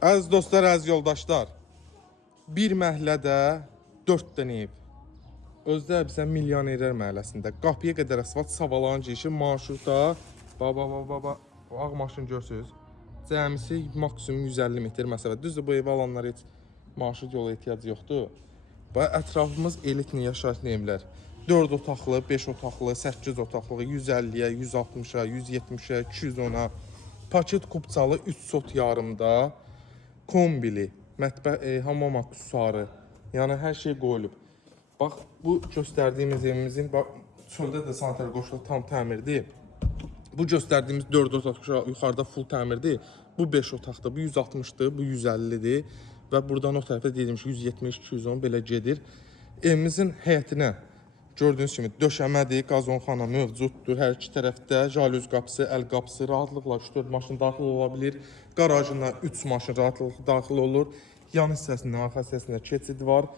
Əziz dostlar, əziz yoldaşlar, bir məhəllədə 4 dənə ev. Özdə bizə milyonerlər məhəlləsində qapıya qədər asfalt savalan girişi marşrutda baba ağ maşın görürsünüz. Cəmisi maksimum 150 metr məsafə. Düzdür, bu evi alanlara heç marşrut yola ehtiyac yoxdur. Və ətrafımız elitli yaşayışlı evlər. 4 otaqlı, 5 otaqlı, 8 otaqlı, 150-yə, 160-a, 170-ə, 210-a, paket kupçalı 3 sot yarımda, kombili, mətbəx, hamam aksesuarı, yəni hər şey qoyulub. Bax, bu göstərdiyimiz evimizin, bax, çöldə də sanitar qoşulu tam təmirdir. Bu göstərdiyimiz 4 otaq yuxarıda full təmirdir. Bu 5 otaqdır, bu 160-dır, bu 150-dir. Və buradan o tərəfə dediyim ki, 170, 210 belə gedir. Evimizin həyətinə gördüyünüz kimi döşəmədir, qazonxana mövcuddur. Hər iki tərəfdə jalüz qapısı, əl qapısı, rahatlıqla 3-4 maşın daxil ola bilir. Qarajına 3 maşın rahatlıqla daxil olur. Yan hissəsində, arxa hissəsində keçid var.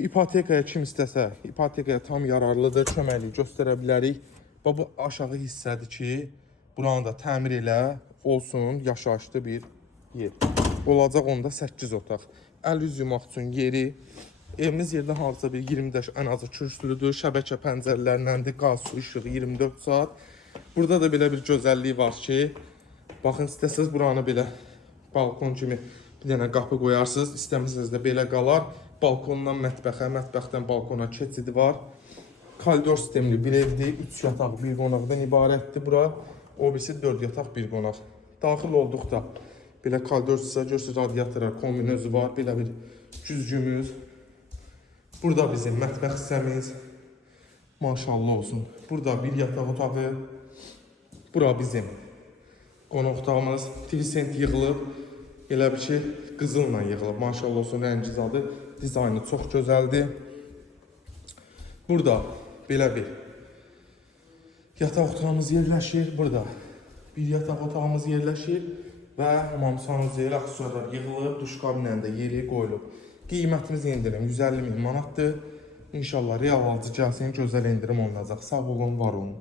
İpotekaya kim istəsə, ipotekaya tam yararlıdır, köməklik göstərə bilərik. Bu aşağı hissədir ki, buranı da təmir elə, olsun, yaşayışlı bir yer. Olacaq onda 8 otaq. Əl üz yumaq üçün yeri. Evimiz yerdən hardasa bir 20 dəş ən azı kürsülüdür. Şəbəkə pəncərələrindəndir, qaz, su, işığı 24 saat. Burada da belə bir gözəlliyi var ki, baxın, istəsəniz buranı belə balkon kimi bir dənə qapı qoyarsınız. İstəmirsiniz də belə qalar. Balkondan mətbəxə, mətbəxdən balkona keçidi var. Koridor sistemli bir evdir. 3 yataq, 1 qonaqdan ibarətdir bura. O birisi 4 yataq, 1 qonaq. Daxil olduqda belə koridor sizə görürsünüz, radiatorar, kombin özü var. Belə bir güzgümüz. Burada bizim mətbəx hissəmiz. Maşallah olsun. Burada bir yataq otağı. Bura bizim qonaq otağımız. TV-sent yığılıb. Elə bir şey qızılla yığılıb. Maşallah olsun, rəngi zadı. Dizaynı çox gözəldir. Burada belə bir yataq otağımız yerləşir. Burada bir yataq otağımız yerləşir və hamam sanuzeli aksesuarlar yığılıb, duş kabinlərində yeri qoyulub. Qiymətimiz indirim 150 min manatdır. İnşallah real alıcı gəlsin, gözəl indirim olunacaq. Sağ olun, var olun.